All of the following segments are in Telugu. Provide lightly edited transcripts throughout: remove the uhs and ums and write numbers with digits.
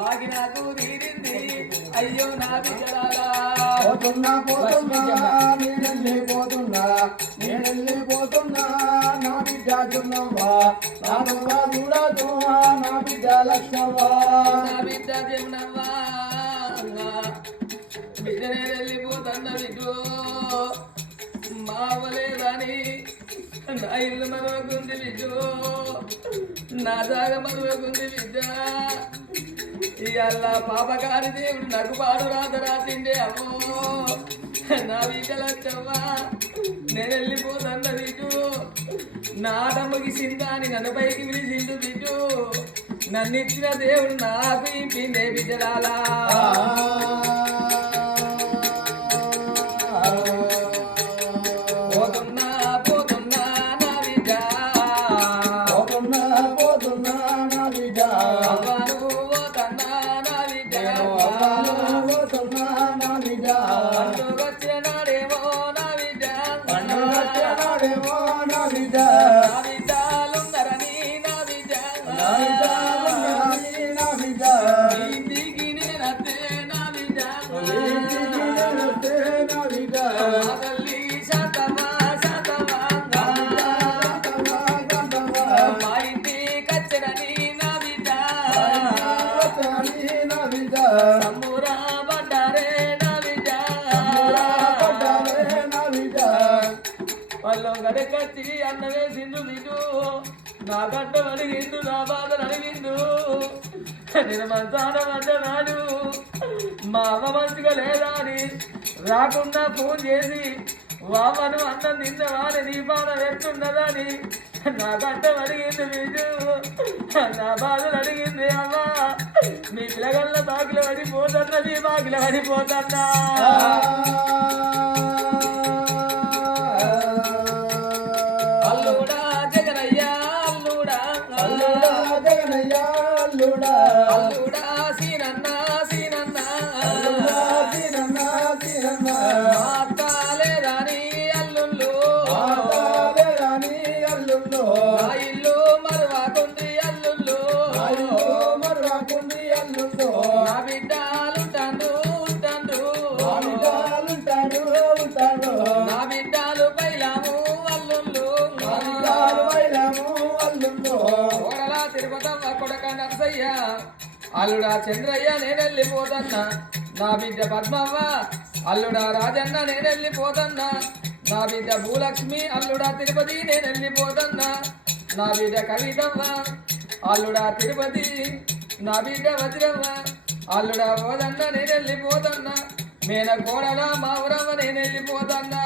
బాగి నాకు తీరింది అయ్యో నా బిడ్డలారా పోతున్నా నేనెళ్ళిపోతున్నా నా బిడ్డ జమునవ్వా చూడదు నా బిడ్డ లక్ష్మవ్వా నా బిడ్డ జమునవ్వా బిడ్డనే వెళ్ళిపోతున్న బిడ్డు మావలేదని నా ఇల్లు మరవకుంది బిడ్డు నా జాగ మరవకుంది బిడ్డ ఇవాళ పాపకారి దేవుడు నాకు పాడు రాత రాసిండే అమ్మో నా బిడ్డలచ్చవ్వా నేను వెళ్ళిపోతున్న బిడ్డు నా ఆటమ్మకి సిందాని నన్ను పైకి పిలిచిండు బిడ్డు నన్ను ఇచ్చిన దేవుడు నాకు ఇంపిండే బిడ్డలాలా గడకచ్చి అన్నవే సింధు బిడ్డు నా గడ్డ అడిగిండు నా బాధలు అడిగిండు నేను మంచాన పడ్డనాడు మా అమ్మ మంచిగా లేదా అని రాకుండా ఫోన్ చేసి వామను అన్నం తిన్నవాని నీ బాధ పెడుతున్నదని నా గడ్డ అడిగింది బిడ్డు నా బాధలు అడిగింది అమ్మా మీ పిల్లగల్ల బాగిల పడిపోతున్నా మీ బాగిల పడిపోతున్నా అల్లుడా సీనన్నా మాతాలేరాని అల్లుళ్ళు నా ఇల్లు మరువాకుంది అల్లుళ్ళు నా బిడ్డాలుంటాను నా బిడ్డాలు పైలాము అల్లుళ్ళు ఓడలా తిరుపతమ్మ కొడక నర్సయ్య అల్లుడా చంద్రయ్య నేనెళ్ళిపోతన్నా నా బిడ్డ పద్మవ్వ అల్లుడా రాజన్న నేనెళ్ళిపోతన్నా నా బిడ్డ భూలక్ష్మి అల్లుడా తిరుపతి నేనెళ్ళిపోతన్నా నా బిడ్డ కవితవ్వ అల్లుడా తిరుపతి నా బిడ్డ వజ్రవ్వ అల్లుడా ఓదన్న నేనెళ్ళిపోతన్నా మేన కోడల మా ఊరవ్వ నేనెళ్ళిపోతన్నా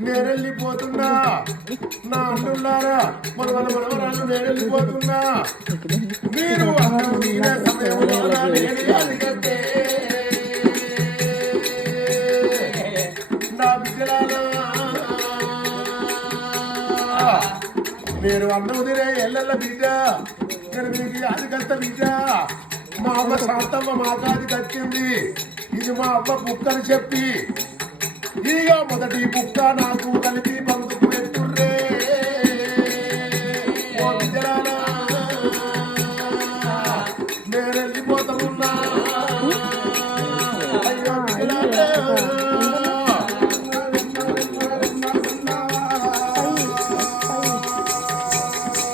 నేను వెళ్ళిపోతున్నా నా అన్నున్నారా మనవరాలు నేను వెళ్ళిపోతున్నా మీరు అన్నం తినే సమయంలో నేను అడిగితే నా బిడ్డలారా మీరు అన్నం తినే ఎల్లెల్ల బిడ్డ నేను మీకు అది కష్ట బిడ్డ మా అమ్మ శాంతమ్మ మాకాది కట్టింది ఇది మా అమ్మ బుక్కని చెప్పి ఇక మొదటి బుక్క నాకు కలిపి